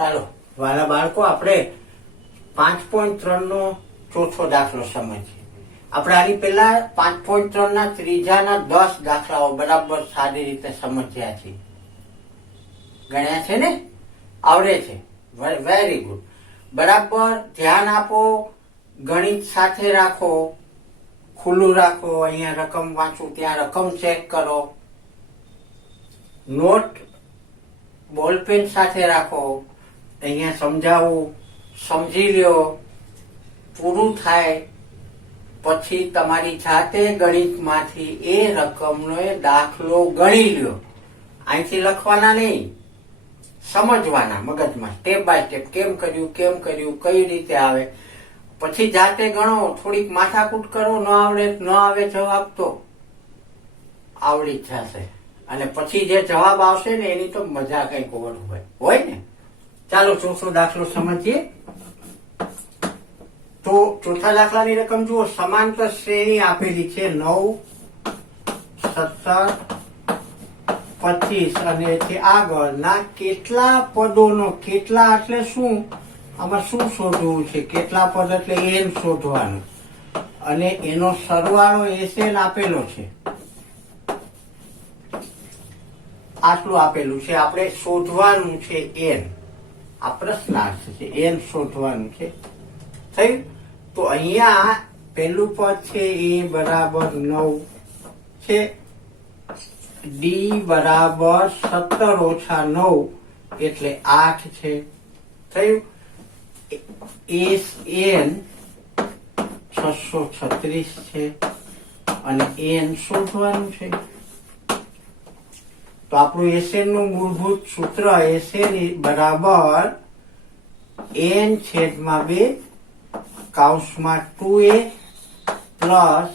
ચાલો વાલા બાળકો, આપણે 5.3 નો ચોથો દાખલો સમજીએ. આપણે આની પહેલા 5.3 ના ત્રીજાના 10 દાખલાઓ બરાબર સારી રીતે સમજ્યા છે, ગણ્યા છે ને, આવડે છે. Very good. બરાબર ધ્યાન આપો, ગણિત સાથે રાખો, ખુલ્લું રાખો. અહીંયા રકમ વાંચું, ત્યાં રકમ ચેક કરો. નોટ બોલપેન સાથે રાખો. અહીંયા સમજાવું, સમજી લ્યો. પૂરું થાય પછી તમારી જાતે ગણિતમાંથી એ રકમનો એ દાખલો ગણી લ્યો. અહીંથી લખવાના નહીં, સમજવાના મગજમાં, સ્ટેપ બાય સ્ટેપ. કેમ કર્યું, કઈ રીતે આવે. પછી જાતે ગણો, થોડીક માથાકૂટ કરો. ન આવે જવાબ તો આવડી જ જશે. અને પછી જે જવાબ આવશે ને એની તો મજા કઈક ઓર હોય ને. ચાલો ચોથો દાખલો સમજીએ. તો ચોથા દાખલાની રકમ જુઓ. સમાંતર શ્રેણી આપેલી છે 9, 17, 25 અને એથી આગળના કેટલા પદોનો, કેટલા એટલે શું, આમાં શું શોધવું છે? કેટલા પદ એટલે n શોધવાનું, અને એનો સરવાળો SN આપેલો છે. આટલું આપેલું છે, આપણે શોધવાનું છે n. આ પ્રશ્નાર્થ છે, n શોધવાનું છે. થયું? તો અહીંયા પેલું પદ છે a બરાબર 9 છે, d બરાબર 17 ઓછા 9 એટલે 8 છે. થયું? SN 636 છે અને n શોધવાનું છે. તો આપણું SN નું મૂળભૂત સૂત્ર SN બરાબર n છેદમાં 2 કૌંસમાં 2a plus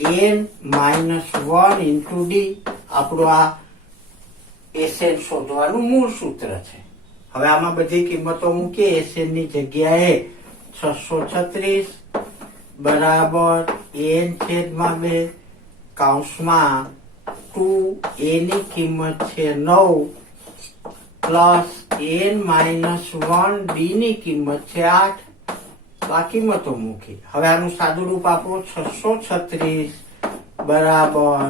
n minus 1 into d. આપણું આ SN શોધવાનું મૂળ સૂત્ર છે. હવે આમાં બધી કિંમતો મૂકીએ. SN ની જગ્યાએ 636 બરાબર n છેદમાં 2 કૌંસમાં 2a ની કિંમત છે 9 પ્લસ n માઇનસ 1 d ની કિંમત છે 8. તો આ કિંમતો મૂકી. હવે આનું સાદું રૂપ આપો. 636 બરાબર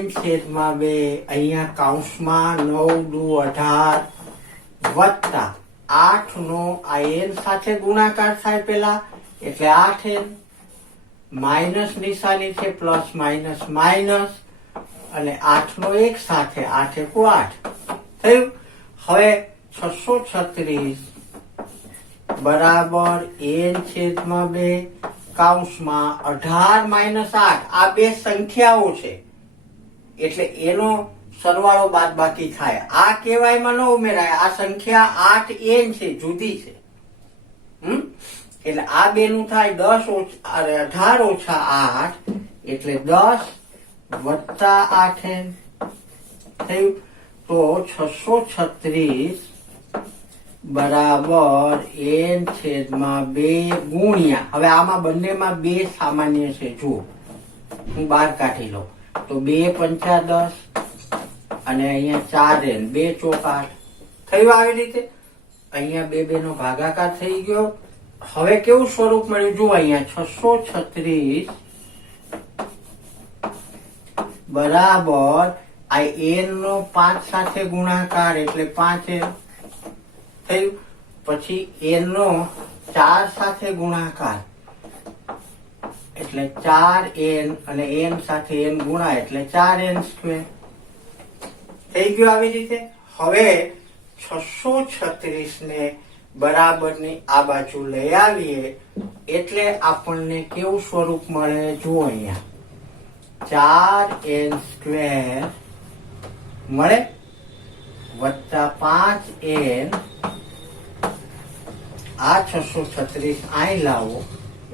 n છેદમાં 2 અહીંયા કૌંસમાં 9 દુ 18 વત્તા 8 નો આ n સાથે ગુણાકાર થાય પેલા એટલે 8n, માઇનસ નિશાની છે, પ્લસ માઇનસ માઇનસ, અને 8 નો એક સાથે 8 × 8 થયું. હવે 636 બરાબર n છેદમાં 2 કૌંસમાં 18 માઇનસ 8. આ બે સંખ્યાઓ છે એટલે એનો સરવાળો બાદબાકી થાય. આ કહેવાયમાં ન ઉમેરાય. આ સંખ્યા 8n છે, જુદી છે. એટલે આ બે નું થાય 18 ઓછા 8 એટલે 10 વત્તા 8n થયું. તો 636 બરાબર n છેદમાં 2 ગુણ્યા, હવે આમાં બંનેમાં 2 સામાન્ય છે, જુઓ હું બહાર કાઢી લઉં તો 2 પંચા 10 અને અહીંયા 4n, 2 ચોક 8 થયું. આવી રીતે અહીંયા 2 નો ભાગાકાર થઈ ગયો. હવે કેવું સ્વરૂપ મળ્યું જુઓ. અહીંયા 636 બરાબર આ n નો 5 સાથે ગુણાકાર એટલે 5n થયું. પછી n નો 4 સાથે ગુણાકાર એટલે 4n અને n સાથે n ગુણા એટલે 4n સ્ક્વેર થઈ ગયું. આવી રીતે હવે 636 ને બરાબરની આ બાજુ લઈ આવીએ એટલે આપણને કેવું સ્વરૂપ મળે જુઓ. અહીંયા 4n સ્ક્વેર મળે વત્તા 5n. આ 636 અહીં લાવો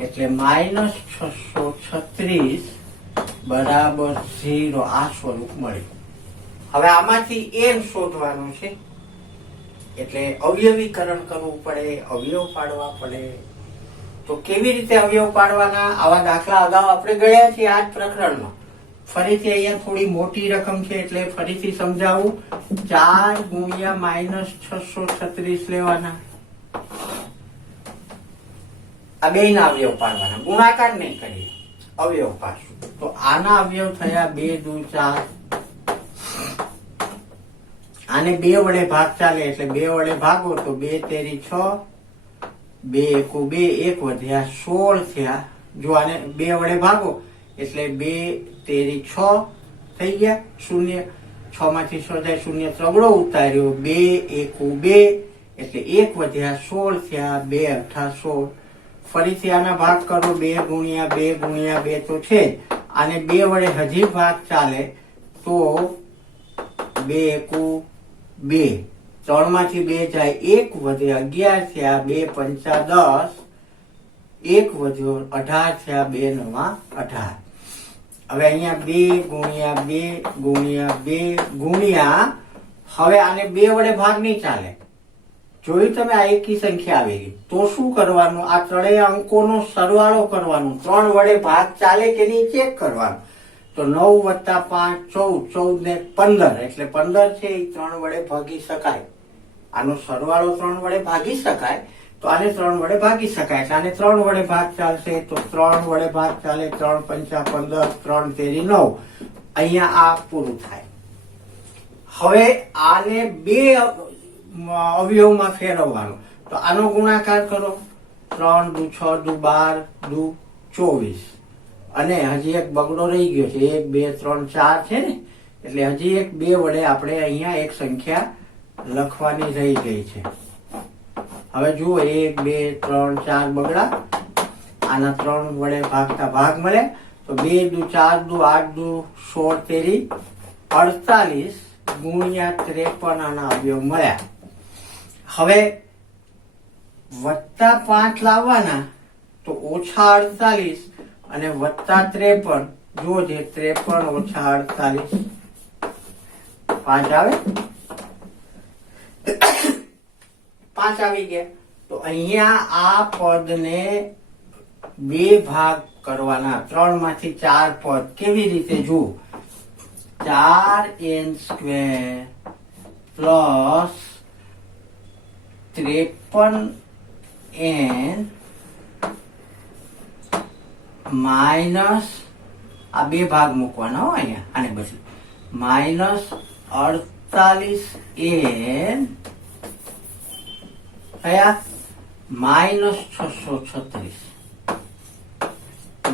એટલે માઇનસ 636 બરાબર 0. આ સ્વરૂપ મળ્યું. હવે આમાંથી n શોધવાનું છે એટલે અવયવીકરણ કરવું પડે, અવયવ પાડવા પડે. તો કેવી રીતે અવયવ પાડવાના? આવા દાખલા અગાઉ આપણે ગણ્યા છીએ આ જ પ્રકરણમાં. ફરીથી અહીંયા થોડી મોટી રકમ છે એટલે ફરીથી સમજાવું. 4 ગુણ્યા -636 લેવાના. આ બે ના અવયવ પાડવાના, ગુણાકાર નહીં કરીએ, અવયવ પાડશું. તો આના અવયવ થયા 2 દુ 4. આને 2 વડે ભાગ ચાલે એટલે 2 વડે ભાગો તો 2 તેરી 6, 2 એકુ 2, 1 વધ્યા 16 થયા. જો આને 2 વડે ભાગો એટલે 2 તેરી 6 થઈ ગયા. 0 6 માંથી 6 જાય, 0 ત્રગડો ઉતાર્યો, 2 એકુ 2 એટલે 1 વધ્યા 16 થયા, 2 અઠા 16. ફરીથી આના ભાગ કરો, 2 ગુણ્યા 2 ગુણ્યા 2 તો છે. આને 2 વડે હજી ભાગ ચાલે તો 2 એકુ 2, 3 માંથી 2 જાય, 1 વધે 11 થયા, 2 પંચા 10, 1 વધ્યો 18 થયા, 2 નવા 18. હવે અહીંયા 2 ગુણ્યા 2 ગુણ્યા 2 ગુણ્યા, હવે આને 2 વડે ભાગ નહીં ચાલે. જોયું તમે, આ એકી સંખ્યા આવી ગઈ. તો શું કરવાનું? આ ત્રણેય અંકોનો સરવાળો કરવાનો. 3 વડે ભાગ ચાલે કે નહીં ચેક કરવાનું. તો 9 વત્તા 5 14, 14 ને 15 એટલે 15 છે એ 3 વડે ભાગી શકાય. આનો સરવાળો 3 વડે ભાગી શકાય તો આને 3 વડે ભાગી શકાય. એટલે આને 3 વડે ભાગ ચાલશે તો 3 વડે ભાગ ચાલે, 3 પંચા 15, 3 તેરી 9. અહીંયા આ પૂરું થાય. હવે આને 2 અવયવમાં ફેરવવાનું. તો આનો ગુણાકાર કરો, 3 દુ 6 દુ 12 દુ 24. અને હજી એક બગડો રહી ગયો છે, 1 2 3 4 છે ને, એટલે હજી એક 2 વડે આપણે અહીંયા એક સંખ્યા લખવાની રહી ગઈ છે. હવે જુઓ, 1 2 3 4 બગડા, આના 3 વડે ભાગતા ભાગ મળે તો 2 દુ 4 દુ 8 દુ 16 તેરી 48 ગુણ્યા 53 આના અવયવ મળ્યા. હવે વત્તા 5 લાવવાના તો ઓછા 48 અને વત્તા 53. જોજે, 53 ઓછા 48 5 આવે, 5 આવી ગયા. તો અહીંયા આ પદને 2 ભાગ કરવાના. 3 માંથી 4 પદ કેવી રીતે? જુઓ, 4n² પ્લસ 53n માઇનસ, આ 2 ભાગ મૂકવાના હો અહીંયા, આને બદલે માઇનસ 48n થયા માઇનસ 636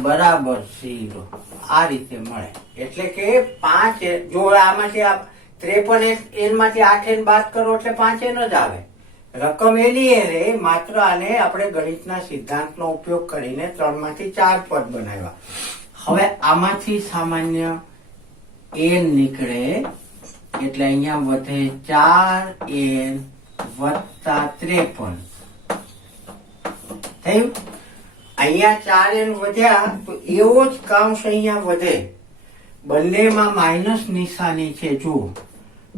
બરાબર 0. આ રીતે મળે. એટલે કે 5, જો આમાંથી 53n માંથી 8n બાદ કરો એટલે 5n જ આવે. રકમ એની એ રે, માત્ર આને આપણે ગણિતના સિદ્ધાંતનો ઉપયોગ કરીને 3 માંથી 4 પદ બનાવ્યા. હવે આમાંથી સામાન્ય n નીકળે એટલે અહીંયા વધે 4n વત્તા 53 થયું. અહીંયા 4n વધ્યા તો એવો જ કાંશ અહીંયા વધે. બંનેમાં માઇનસ નિશાની છે. જુઓ,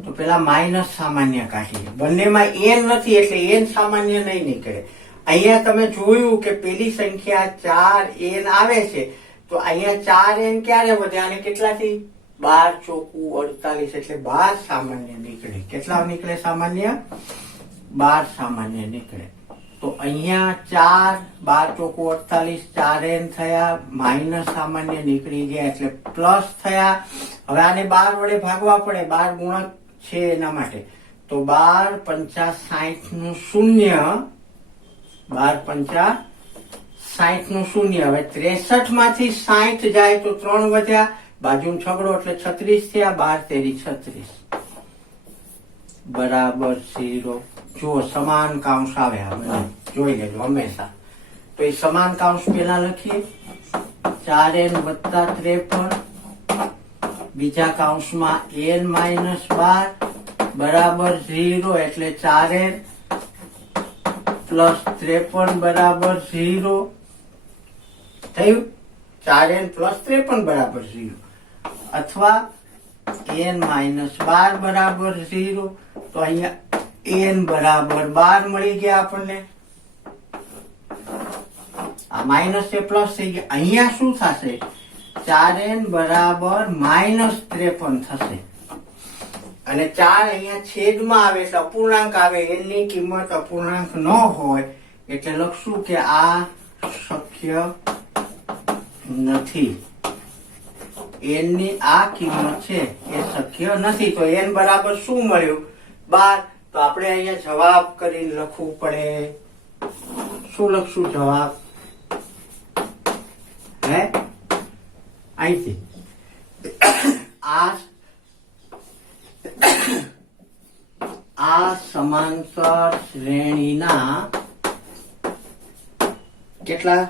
તો પેલા માઇનસ સામાન્ય કાઢીએ. બંનેમાં n નથી એટલે n સામાન્ય નહીં નીકળે. અહીંયા તમે જોયું કે પેલી સંખ્યા 4n આવે છે તો અહીંયા 4n ક્યારે વધે? આને કેટલાથી? 12 ચોકુ 48 એટલે 12 સામાન્ય નીકળે. કેટલા નીકળે સામાન્ય? 12 સામાન્ય નીકળે. તો અહીંયા 4 12 ચોકુ 48, 4n થયા, માઇનસ સામાન્ય નીકળી ગયા એટલે પ્લસ થયા. હવે આને 12 વડે ભાગવા પડે, 12 ગુણક છે એના માટે. તો 12 પંચા 60 નું 0, 12 પંચા 60 નું 0. હવે 63 માંથી 60 જાય તો 3 વધ્યા, બાજુનો છગડો એટલે 36 થયા, 12 તેરી 36 બરાબર 0. જુઓ, સમાન કાંશ આવે. હવે જોઈ લેજો હંમેશા. તો એ સમાન કાંશ પેલા લખીએ, 4n વત્તા 53, બીજા કાંશમાં n માઇનસ 12 બરાબર 0 એટલે 4n પ્લસ 53 બરાબર 0 થયું. 4n પ્લસ 53 બરાબર 0 અથવા n માઇનસ 12 બરાબર 0. તો અહીંયા n બરાબર 12 મળી ગયા આપણને. આ માઇનસ એ પ્લસ થઈ ગયા. અહીંયા શું થશે? 4n બરાબર -53 થશે અને 4 અહીંયા છેદમાં આવે એટલે અપૂર્ણાંક આવે, n ની કિંમત અપૂર્ણાંક ન હોય એટલે લખશું કે આ શક્ય નથી. n ની આ કિંમત છે એ શક્ય નથી. તો n બરાબર શું મળ્યું? 12. તો આપણે અહીંયા જવાબ કરીને લખવું પડે. શું લખશું જવાબ? હે અહીંથી આ સમાંતર શ્રેણીના કેટલા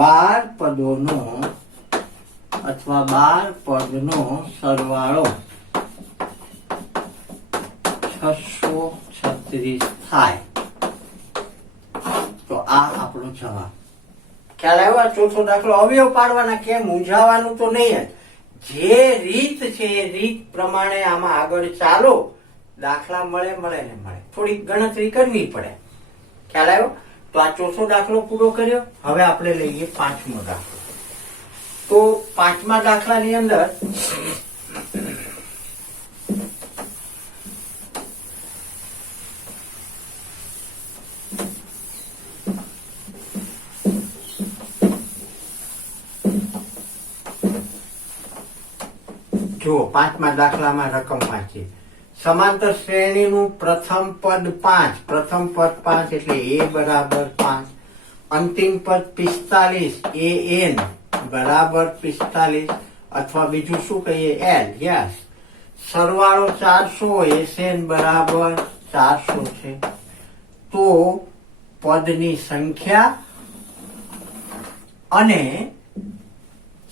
12 પદોનો અથવા 12 પદનો સરવાળો 636 થાય. તો આ આપણો જવાબ. ખ્યાલ આવ્યો? ચોથો દાખલો અવયવ પાડવાના, કેમ મૂંઝાવાનું તો નહીં જ. જે રીત છે એ રીત પ્રમાણે આમાં આગળ ચાલો, દાખલા મળે ને મળે. થોડીક ગણતરી કરવી પડે. ખ્યાલ આવ્યો? તો આ ચોથો દાખલો પૂરો કર્યો. હવે આપણે લઈએ પાંચમો દાખલો. તો પાંચમા દાખલાની અંદર જો પાંચમા દાખલામાં રકમ વાંચીએ. સમાંતર શ્રેણીનું પ્રથમ પદ 5, પ્રથમ પદ 5 એટલે a બરાબર 5, અંતિમ પદ 45, an બરાબર 45 અથવા બીજું શું કહીએ l. યસ. સરવાળો 400, sn બરાબર 400 છે. તો પદની સંખ્યા અને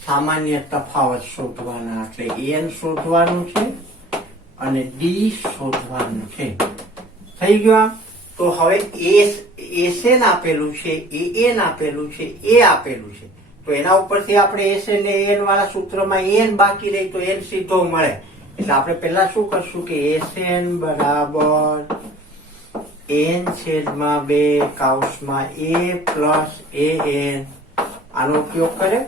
સામાન્ય તફાવત શોધવાના, એટલે n શોધવાનું છે અને d શોધવાનું છે. થઈ ગયું? તો હવે sn આપેલું છે, an આપેલું છે, a આપેલું છે. તો એના ઉપરથી આપણે sn ને an વાળા સૂત્રમાં n બાકી રહી તો n સીધો મળે. એટલે આપણે પહેલા શું કરશું કે sn બરાબર n/2 કૌંસમાં a પ્લસ an. આનો ઉપયોગ કરે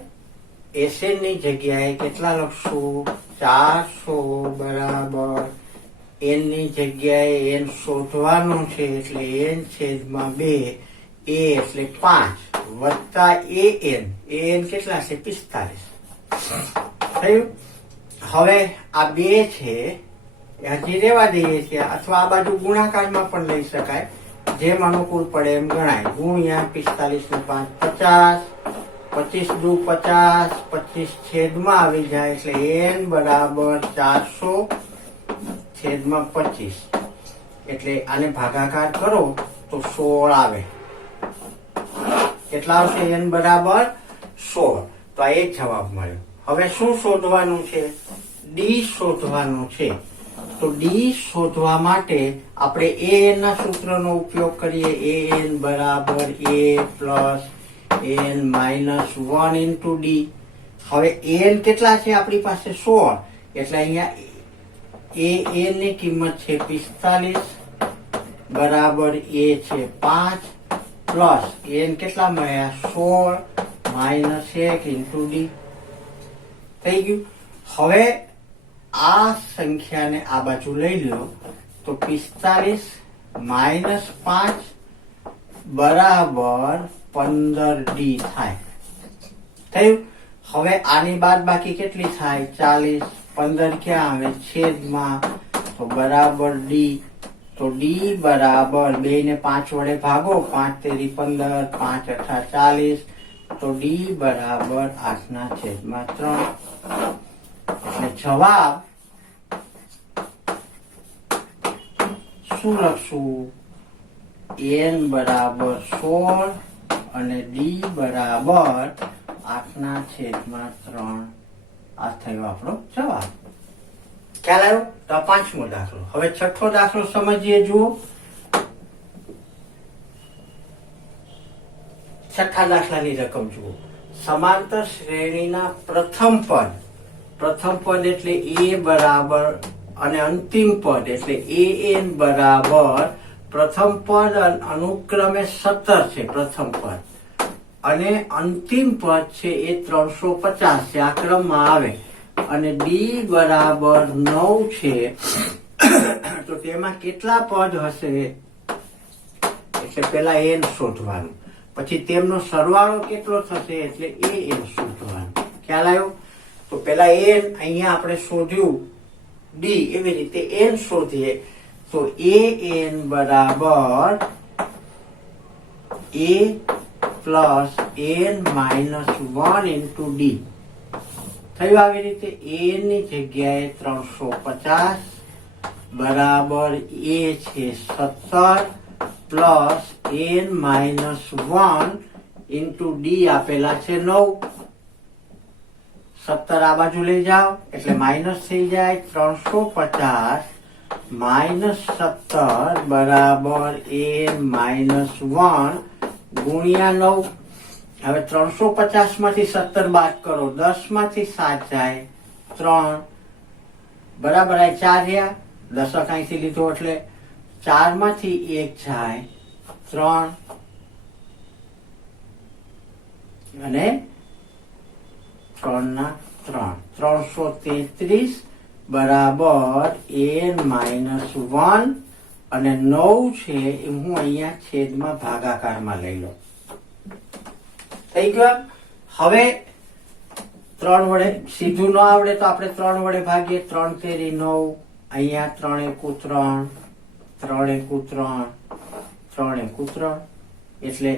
sn ની જગ્યાએ કેટલા લખશું? 400 બરાબર n ની જગ્યાએ n શોધવાનું છે એટલે n/2, a એટલે 5 વત્તા an કેટલા છે? 45. થયું? હવે આ 2 છે હજી રેવા દઈએ છીએ, અથવા આ બાજુ ગુણાકારમાં પણ લઈ શકાય, જેમ અનુકૂળ પડે એમ ગણાય. ગુણ્યા 45 ને 5 50, 25 દુ 50, 25 છેદમાં આવી જાય એટલે n બરાબર 400/25. એટલે આને ભાગાકાર કરો તો 16 આવે. કેટલા આવશે? n બરાબર 16. તો આ એક જવાબ મળ્યો. હવે શું શોધવાનું છે? d શોધવાનું છે. તો d શોધવા માટે આપણે an ના સૂત્રનો ઉપયોગ કરીએ. an બરાબર a plus n minus 1 into d. હવે n કેટલા છે આપણી પાસે? 16. એટલે અહીંયા an ની કિંમત છે 45 બરાબર a છે 5 પ્લસ n કેટલા મળ્યા? 16 માઇનસ 1 ઇન્ટુ d. થઈ ગયું? હવે આ સંખ્યાને આ બાજુ લઈ લો તો 45 માઇનસ 5 બરાબર 15d થાય. થયું? હવે આની બાદ બાકી કેટલી થાય? 40. 15 ક્યાં આવે? છેદમાં. તો બરાબર d. તો d બરાબર 2 ને 5 વડે ભાગો, 5 તેરી 15, 5 અઠા 40. તો d બરાબર 8/3. એટલે જવાબ શું લખશું? n બરાબર 16 અને d બરાબર 8/3. આ થયો આપણો જવાબ. ખ્યાલ આવ્યો? તો પાંચમો દાખલો. હવે છઠ્ઠો દાખલો સમજીએ. જુઓ, છઠ્ઠા દાખલાની રકમ જુઓ. સમાંતર શ્રેણીના પ્રથમ પદ એટલે a બરાબર અને અંતિમ પદ એટલે an બરાબર પ્રથમ પદ અનુક્રમે 17 છે. પ્રથમ પદ અને અંતિમ પદ છે એ 350 છે, આ ક્રમમાં આવે. અને ડી બરાબર 9 છે તો તેમાં કેટલા પદ હશે? એટલે પેલા એન શોધવાનું, પછી તેમનો સરવાળો કેટલો થશે એટલે એ એન શોધવાનું. ખ્યાલ આવ્યો? તો પેલા એન અહીંયા આપણે શોધ્યું ડી, એવી રીતે એન શોધીએ તો એ એન બરાબર a plus N minus 1 into d થયું. આવી રીતે એ ની જગ્યાએ 350 બરાબર એ છે 17 plus N minus 1 into D આપેલા છે 9. 17 આ બાજુ લઈ જાઓ એટલે માઇનસ થઈ જાય. 350 માઇનસ 17 બરાબર એન માઇનસ 1 ગુણ્યા 9. હવે 350 માંથી 17 બાદ કરો, 10 માંથી 7 જાય 3 બરાબર આ 4 રહ્યા. 10 અહીંથી લીધો એટલે 4 માંથી 1 જાય 3 અને 3 ના 3, 333 બરાબર એન માઇનસ 1 અને 9 છે એ હું અહીંયા છેદમાં ભાગાકારમાં લઈ લઉં. થઈ ગયું? હવે 3 વડે સીધું ન આવડે તો આપણે 3 વડે ભાગીએ. 3 તેરી 9, અહીંયા 3 એકુ 3, 3 એકુ 3, 3 એકુ 3 એટલે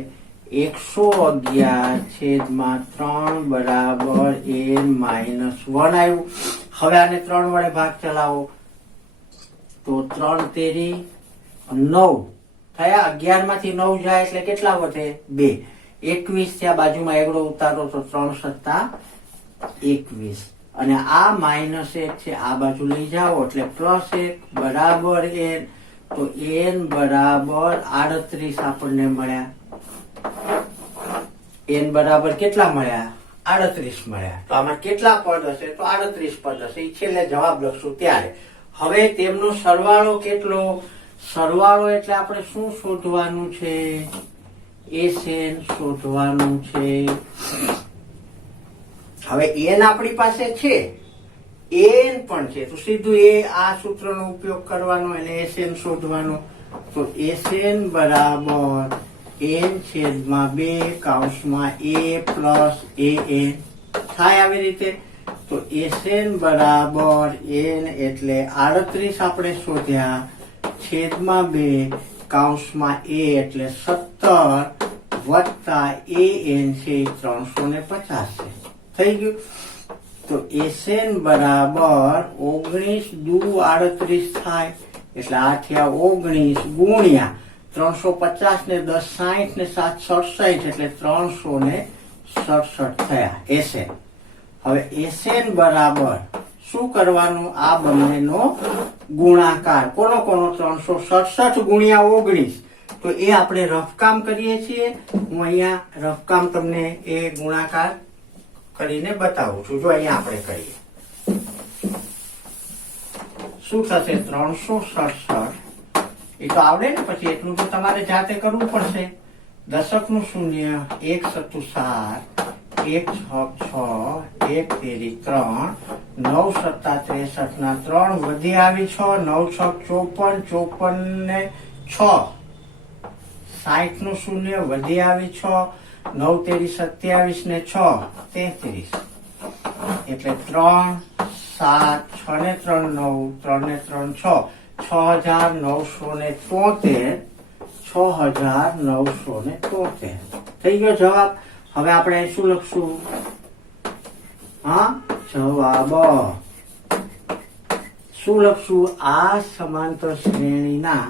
111 છેદમાં 3 બરાબર એન માઇનસ 1 આવ્યું. હવે આને 3 વડે ભાગ ચલાવો તો 3 તેરી 9 થયા. 11 માંથી 9 જાય એટલે કેટલા વધે? 2. 21 ત્યાં બાજુમાં એકડો ઉતારો તો 3 સત્તા 21 અને આ માઇનસ 1 છે આ બાજુ લઈ જાઓ એટલે પ્લસ 1 બરાબર એન. તો એન બરાબર 38 આપણને મળ્યા. એન બરાબર કેટલા મળ્યા? 38 મળ્યા. તો આમાં કેટલા પદ હશે? તો 38 પદ હશે. એ છેલ્લે જવાબ લખશું ત્યારે. હવે તેમનો સરવાળો કેટલો? સરવાળો એટલે આપણે શું શોધવાનું છે? એસએન શોધવાનું છે. હવે એન આપણી પાસે છે, એન પણ છે, તો સીધું એ આ સૂત્રનો ઉપયોગ કરવાનો અને એસએન શોધવાનો. તો એસએન બરાબર એન છેદમાં 2 કૌંસમાં એ પ્લસ એ એન થાય. આવી રીતે તો એસએન બરાબર એન એટલે 38 આપણે શોધ્યા છેદમાં 2 કૌંસમાં એ એટલે 17 વત્તા એ એન છે 350 છે. થઈ ગયું? તો એસએન બરાબર 19 દુ 38 થાય એટલે આ થયા 19 ગુણ્યા 350 ને 10 60 ને 7 67 એટલે 367 થયા એસએન. હવે એસએન બરાબર શું કરવાનું? આ બંનેનો ગુણાકાર. કોનો કોનો? 367 ગુણ્યા 19. તો એ આપણે રફકામ કરીએ છીએ. હું અહીંયા રફકામ તમને એ ગુણાકાર કરીને બતાવું છું. જો અહીંયા આપણે કરીએ શું થશે? 367 એ તો આવડે ને, પછી એટલું તો તમારે જાતે કરવું પડશે. દશકનું શૂન્ય, 1 સત્તુ 7, 1 છક 6, 1 તેરી 3, 9 સત્તા 63 ના 3 વધી આવી 6, 9 છક 54, 54 ને 6, 60 નું શૂન્ય વધી આવી 6, 9 તેરી 27 ને 6 33 એટલે 3 7 6 ને 3 9, 3 ને 3 6, 6973. 6973 થઈ ગયો જવાબ. હવે આપણે શું લખશું? હા, જવાબ શું લખશું? આ સમાંતર શ્રેણીના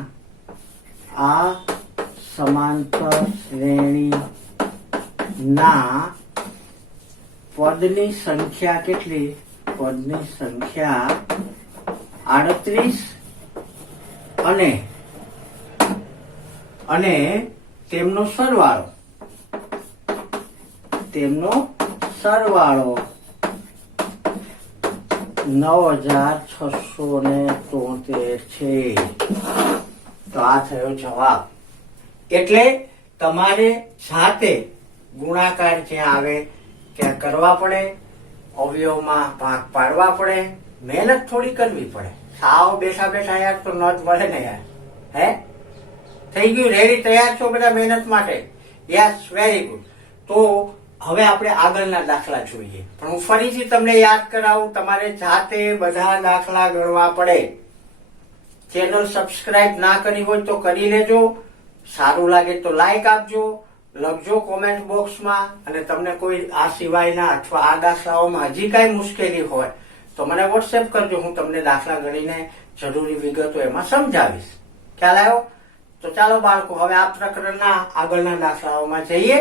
પદની સંખ્યા કેટલી? પદની સંખ્યા 38 અને તેમનો સરવાળો 9673 છે. તો આ થયો જવાબ. એટલે તમારે જાતે ગુણાકાર જ્યાં આવે ત્યાં કરવા પડે, અવયવમાં ભાગ પાડવા પડે, મહેનત થોડી કરવી પડે. સાવ બેઠા બેઠા યાર તો ન જ મળે ને યાર. હે થઈ ગયું? રેડી? તૈયાર છો બધા મહેનત માટે? Yes, very good. તો હવે આપણે આગળના દાખલા જોઈએ, પણ હું ફરીથી તમને યાદ કરાવું, તમારે જાતે બધા દાખલા ગણવા પડે. ચેનલ સબસ્ક્રાઇબ ના કરી હોય તો કરી લેજો. સારું લાગે તો લાઈક આપજો, લખજો કોમેન્ટ બોક્સમાં. અને તમને કોઈ આ સિવાયના અથવા આ દાખલાઓમાં હજી કઈ મુશ્કેલી હોય તો મને વોટ્સએપ કરજો. હું તમને દાખલા ગણીને જરૂરી વિગતો એમાં સમજાવીશ. ખ્યાલ આવ્યો? તો ચાલો બાળકો, હવે આ પ્રકરણના આગળના દાખલાઓમાં જઈએ.